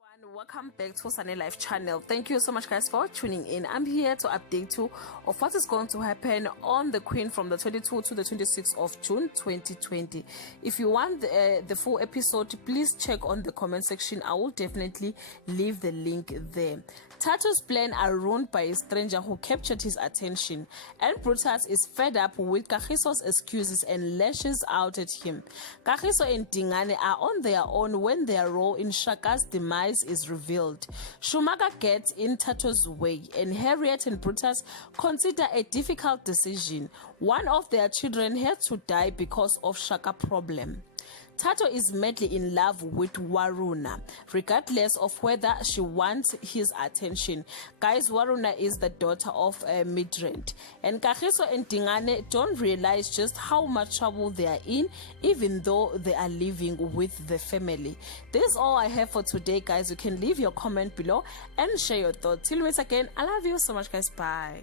everyone, welcome back to Sunny Life channel. Thank you so much guys for tuning in. I'm here to update you of what is going to happen on the Queen from the 22 to the 26th of June 2020. If you want the full episode, please check on the comment section. I will definitely leave the link there. Thato's plans are ruined by a stranger who captured his attention, and Brutus is fed up with Kagiso's excuses and lashes out at him. Kagiso and Dingane are on their own when their role in Shaka's demise is revealed. Schumacher gets in Thato's way, and Harriet and Brutus consider a difficult decision. One of their children had to die because of Shaka problem. Thato is madly in love with Waruna, regardless of whether she wants his attention. Guys, Waruna is the daughter of Midrand, and Kagiso and Dingane don't realize just how much trouble they are in, even though they are living with the family. This is all I have for today, guys. You can leave your comment below and share your thoughts. Till we meet again, I love you so much, guys. Bye.